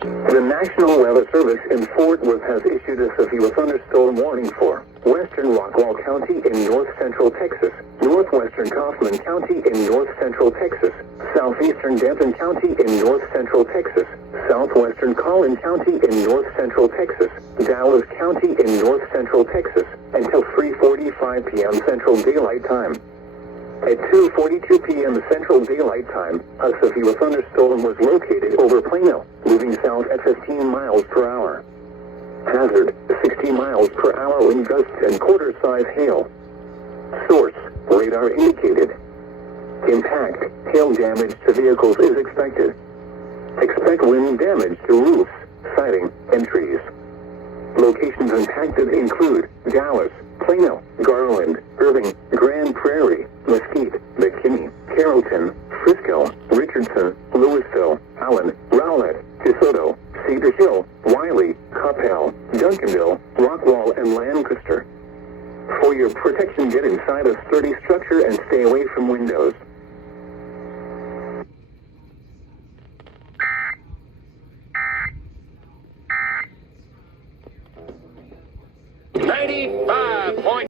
The National Weather Service in Fort Worth has issued a severe thunderstorm warning for western Rockwall County in north-central Texas, northwestern Kaufman County in north-central Texas, southeastern Denton County in north-central Texas, southwestern Collin County in north-central Texas, Dallas County in north-central Texas, until 3:45 p.m. Central Daylight Time. At 2:42 p.m. Central Daylight Time, a severe thunderstorm was located over Plano, moving south at 15 miles per hour. Hazard, 60 miles per hour wind gusts and quarter-size hail. Source, radar indicated. Impact, hail damage to vehicles is expected. Expect wind damage to roofs, siding, and trees. Locations impacted include Dallas, Plano, Garland, Irving, Grand Prairie, Mesquite, McKinney, Carrollton, Frisco, Richardson, Louisville, Allen, Rowlett, DeSoto, Cedar Hill, Wiley, Coppell, Duncanville, Rockwall, and Lancaster. For your protection, get inside a sturdy structure and stay away from windows.